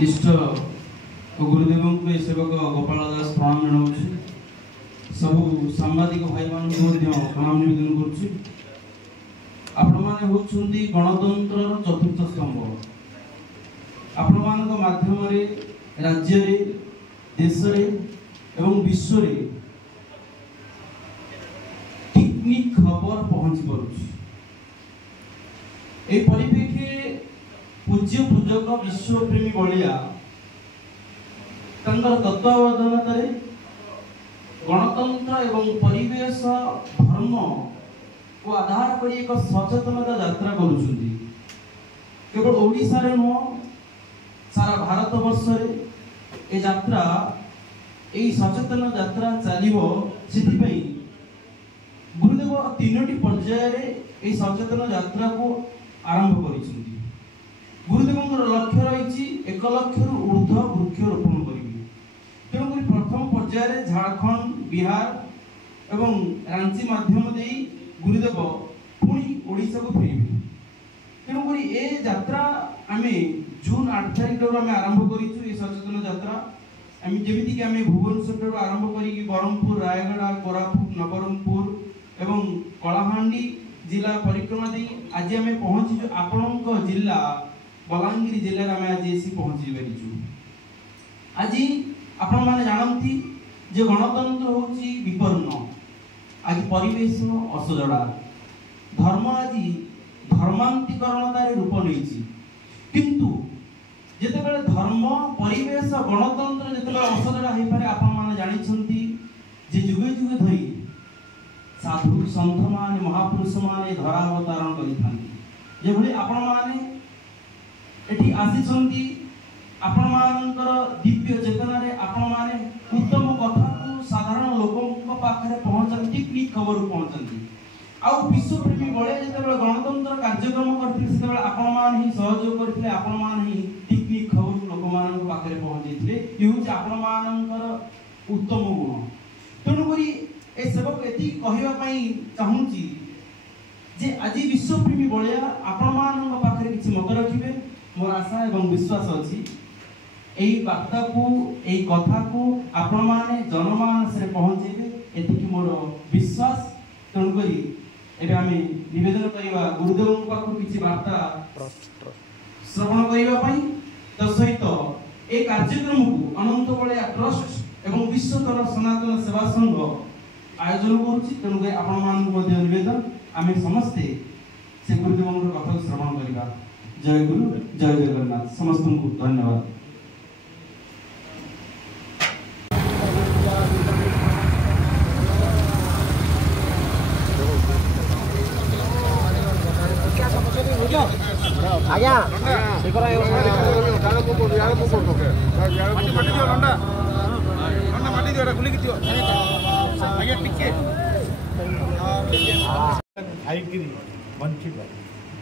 इष्ट गुरुदेव को सेवक गोपाल दास प्रणाम जनाऊँ सबू सांबादिक भाई मान प्रणाम निवेदन करुँचे गणतंत्र चतुर्थ स्तंभ आपण माध्यम राज्य देश एवं विश्व टेक्निक खबर पहुँची पारुछि। परिप्रेक्षी पूज्य पूजक विश्वप्रेमी बलिया तत्वावधान गणतंत्र एवं परिवेश धर्म को आधार कर एक सचेतनता यात्रा करुछुंदी। केवल ओडिशा रे नुह सारा भारत वर्ष रे ए यात्रा ए सचेतन यात्रा चलिबो। सेथिपई गुरुदेव तीनोटी पर्याय रे ए सचेतन यात्रा को आरंभ करिसुंदी। गुरुदेवଙ୍କର लक्ष्य रही 1 लाख रु ऊर्ध्व वृक्षरोपण करेंगे। तेणुक प्रथम पर्याय झारखंड बिहार एवं रांची माध्यम दे गुरुदेव पुणी ओडिशा को फेरबे। तेणुक ए यात्रा आम जून 8 तारिख आम आरंभ करूँ। सचेतन यात्रा आम जमीक आम भुवनेश्वर आरंभ कर ब्रह्मपुर रायगढ़ कोरापुट नवरंगपुर एवं कलाहांडी जिला परिक्रमा दे आज आम पहुँचीचु आपण जिला बलांगीर जिले में आज एसी पहुँची पारिछु। आज आपण माने जानती जे गणतंत्र होची विपन्न आज परिवेश असजड़ा धर्म आज धर्मांतरीकरणतार रूप नहीं। किंतु जेतेबेले धर्म परिवेश गणतंत्र जेतेबेले असजड़ा हो पारे आपण माने जानिछंती जे जुगे जुगे धरी साधु संत मान महापुरुष मान धरा अवतारण करिथांती। जे भली आपण माने एठी आसीछंती आपण मानकर दिव्य चेतना रे आपण माने उत्तम कथा को साधारण लोकों पाखरे पहुंचन टेक्निक खबर पहुंचन आ विश्वप्रेमी बळे जेतेबेले गणतंत्र कार्यक्रम करथिले सेतेबेले आपण मान ही सहयोग करथिले आपण मान ही टेक्निक खबर लोक मान पाखरे पहुंचैथिले। इहुच आपण मानकर उत्तम गुण। तेणु करी ए सेवक एति कहिबा पई चाहूची जे आज विश्वप्रेमी बळिया आपण मान पाखरे किछि मत रखिबे। मोर आशा एवं विश्वास अछि एई वार्ता को एई कथा को आपण माने जनमानस रे पहुंचेबे एतिकी मोर विश्वास। तेणु करी एबे आमे निवेदन करिवा गुरुदेव पाखु किछि वार्ता श्रवण करिवा पई त सहित ए कार्यक्रम को अनंत बळिया ट्रस्ट एवं विश्वकर सनातन सेवा संघ आयोजन करूछि। तेणु करी आपण मान मध्ये निवेदन आमे समस्ते से गुरुदेवଙ୍କର कथा श्रवण करिवा। जय गुरु जय जगन्नाथ समस्त को धन्यवाद। आज्ञा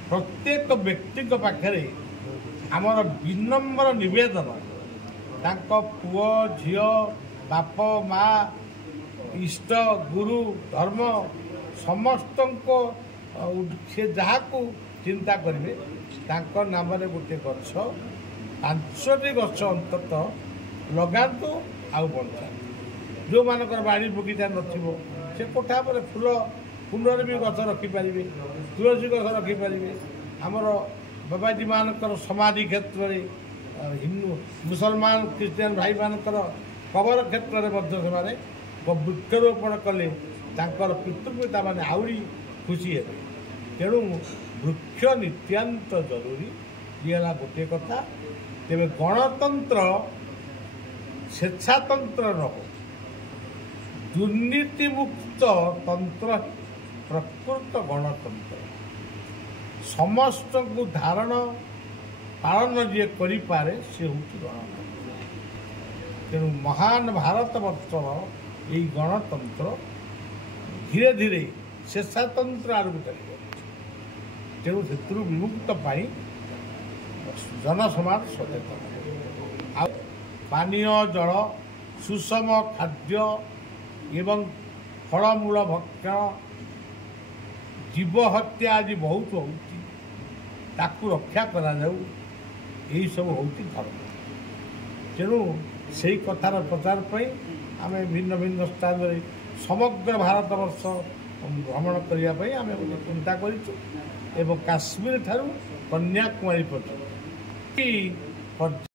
प्रत्येक व्यक्ति पाखे आमर विनम्र निवेदन तांको पुओ झियो बाप माँ इष्ट गुरु धर्म समस्त को से जहाँ को चिंता करेंगे तांको नाम रे गोटे गछ 5टी गछ अंतत लगातु आउ बंचा जो मानकर बाड़ी बगीचा नथिबो से कोठा पर फूल कुंडरे भी गछ रखिपारे तुलसी गछ रखिपारे। आमर बाबाजी मानकर समाधि क्षेत्र में हिंदू मुसलमान क्रिश्चियन भाई मानकर कबर क्षेत्र में वृक्षरोपण कले तांकर पितृपिता माने आउरी खुशी हे। तेणु वृक्ष नित्यांत जरूरी ये गोटे कथा। तेरे गणतंत्र स्वेच्छातंत्र न हो दुर्नीति मुक्त तंत्र प्रकृत गणतंत्र समस्त को धारण पालन जी करें से हूँ गणतंत्र। तेणु महान भारत वर्षर यही गणतंत्र धीरे धीरे स्वेच्छातंत्र आड़क चलिए। तेणु से विमुक्त पाई जनसमाज सचेतन आ पानीय जल सुषम खाद्य एवं फलमूल भक्षण जीव हत्या आज बहुत होती ताकू रक्षा करा जाऊ यही सब होती धर्म। ତେଣୁ ସେହି କଥାର ପ୍ରଚାର ପାଇଁ ଆମେ ଭିନ୍ନ ଭିନ୍ନ ସ୍ଥାନରେ ସମଗ୍ର ଭାରତବର୍ଷ ଭ୍ରମଣ କରିବା ପାଇଁ ଆମେ ଗୋଟେ ଚିନ୍ତା କରିଛୁ ଏବଂ କାଶ୍ମୀର ଠାରୁ କନ୍ୟାକୁମାରୀ ପର୍ଯ୍ୟନ୍ତ